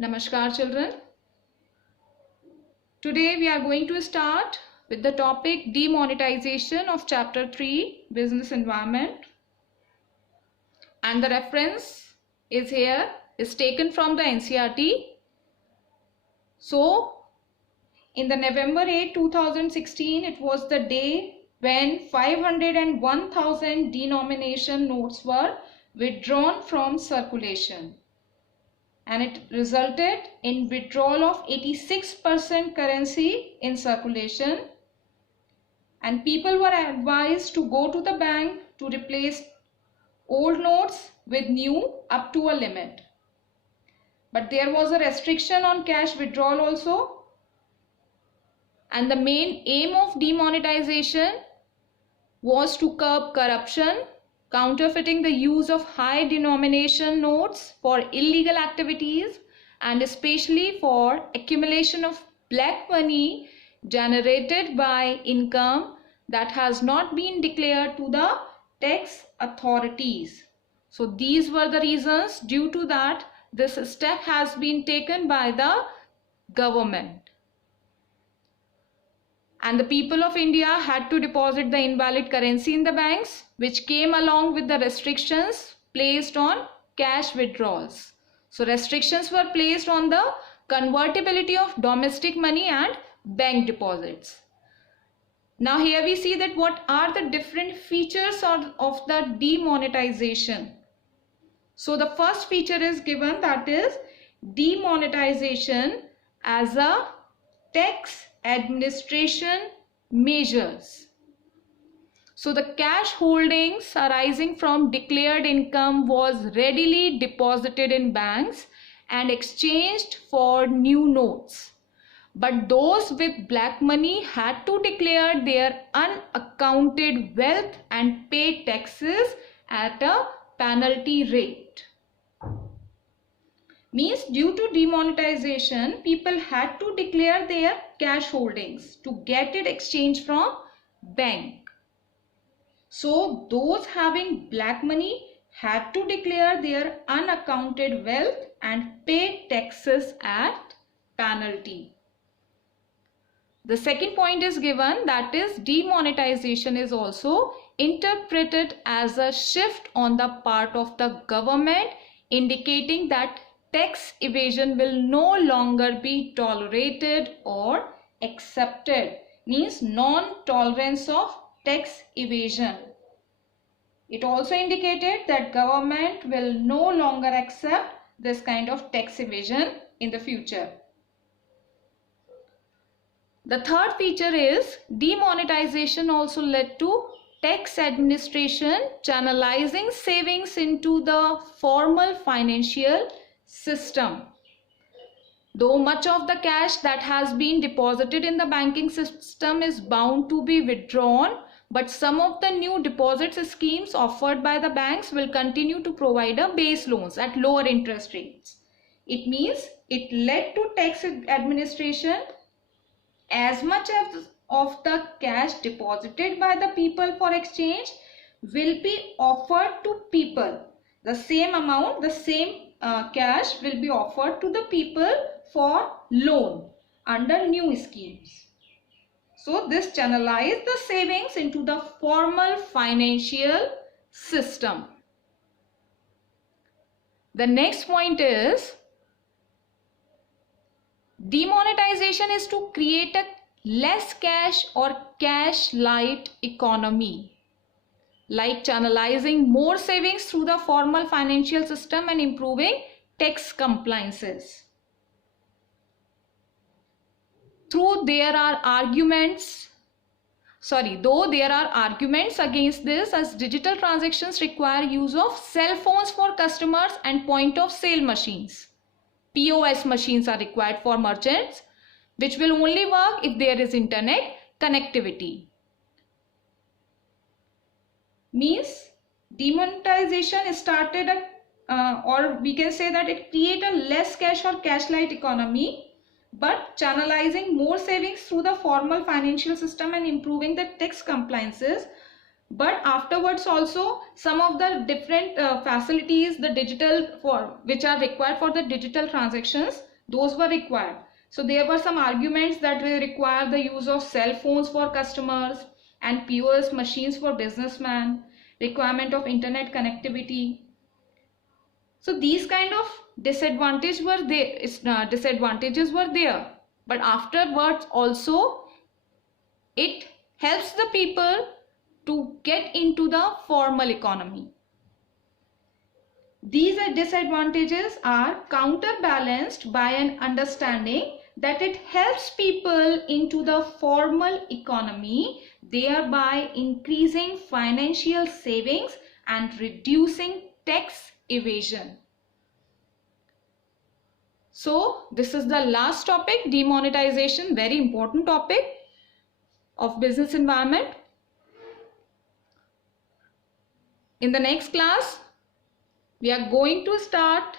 Namaskar children. Today we are going to start with the topic demonetization of chapter 3 business environment, and the reference is taken from the NCERT. So in the November 8, 2016, it was the day when 501,000 denomination notes were withdrawn from circulation, and it resulted in withdrawal of 86% currency in circulation, and people were advised to go to the bank to replace old notes with new up to a limit. But there was a restriction on cash withdrawal also, and the main aim of demonetization was to curb corruption, counterfeiting, the use of high denomination notes for illegal activities, and especially for accumulation of black money generated by income that has not been declared to the tax authorities. So these were the reasons. Due to that, this step has been taken by the government. And the people of India had to deposit the invalid currency in the banks, which came along with the restrictions placed on cash withdrawals. So restrictions were placed on the convertibility of domestic money and bank deposits. Now here we see that what are the different features of the demonetization. So the first feature is given, that is demonetization as a tax administration measures. So the cash holdings arising from declared income was readily deposited in banks and exchanged for new notes. But those with black money had to declare their unaccounted wealth and pay taxes at a penalty rate. Means due to demonetization, people had to declare their cash holdings to get it exchanged from bank. So those having black money had to declare their unaccounted wealth and pay taxes at penalty. The second point is given, that is demonetization is also interpreted as a shift on the part of the government, indicating that tax evasion will no longer be tolerated or accepted. Means non-tolerance of tax evasion. It also indicated that government will no longer accept this kind of tax evasion in the future. The third feature is demonetization also led to tax administration channelizing savings into the formal financial system. Though much of the cash that has been deposited in the banking system is bound to be withdrawn, but some of the new deposit schemes offered by the banks will continue to provide a base loans at lower interest rates. It means it led to tax administration. As much as of the cash deposited by the people for exchange will be offered to people. The same amount, the same cash will be offered to the people for loan under new schemes. So this channelized the savings into the formal financial system. The next point is demonetization is to create a less cash or cash light economy, like channelizing more savings through the formal financial system and improving tax compliances. Though there are arguments against this, as digital transactions require use of cell phones for customers and point of sale machines. POS machines are required for merchants, which will only work if there is internet connectivity. Means demonetization started or we can say that it created a less cash or cash light economy, but channelizing more savings through the formal financial system and improving the tax compliances. but afterwards also some of the different facilities, the digital for which are required for the digital transactions, those were required. So there were some arguments that will require the use of cell phones for customers and POS machines for businessmen, requirement of internet connectivity. So these kind of disadvantages were there, but afterwards also it helps the people to get into the formal economy. These disadvantages are counterbalanced by an understanding that it helps people into the formal economy, thereby increasing financial savings and reducing tax evasion. So this is the last topic, demonetization, very important topic of business environment. In the next class, we are going to start